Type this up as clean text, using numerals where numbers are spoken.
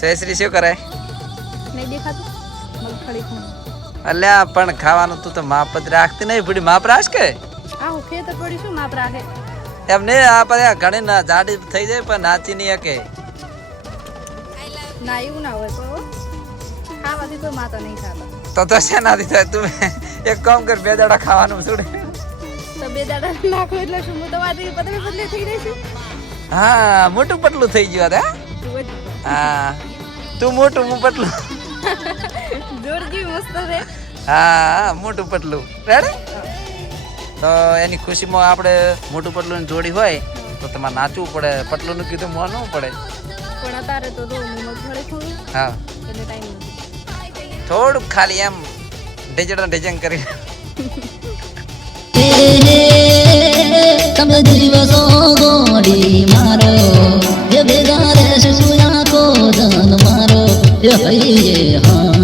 સેસરી શું કરે? નહીં દેખાતું મગફળી ખાવાનું. અલ્યા પણ ખાવાનું તું તો માપ જ રાખતી નહીં, પૂરી માપ રાખ કે આ હું ખેતર પડી શું માપ રાખે? એમ નહીં, આ બધા ઘણી ના જાડી થઈ જાય પણ નાચી નહીં શકે. ના એવું ના હોય તો ખાવાથી કોઈ માતા નહીં ખાતા. તો શેનાથી થાય? તું એક કામ કર, 2 દાડા ખાવાનું છોડે. તો 2 દાડા નાખો એટલે શું હું તો વાતી પતલી પતલી થઈ રહી છું. હા મોટું પતલું થઈ ગયું હતા. હા તું મોટું હું પતલું. જોરજી મસ્ત છે. હા મોટું પતલું રેડી. તો એની ખુશીમાં આપણે મોટું પતલું ની જોડી હોય તો તમારે નાચવું પડે. પતલું નું કીધું માનવું પડે. પણ અત્યારે તો જો હું મગફળી ખાઉં હા એટલે ટાઈમ નથી. થોડુંક ખાલી એમ ઢેજણ કરી. તમે દિવસો ગોડી મારો જે ભેગા રહેશે સુયા કો ધન મારો એ હૈયે હા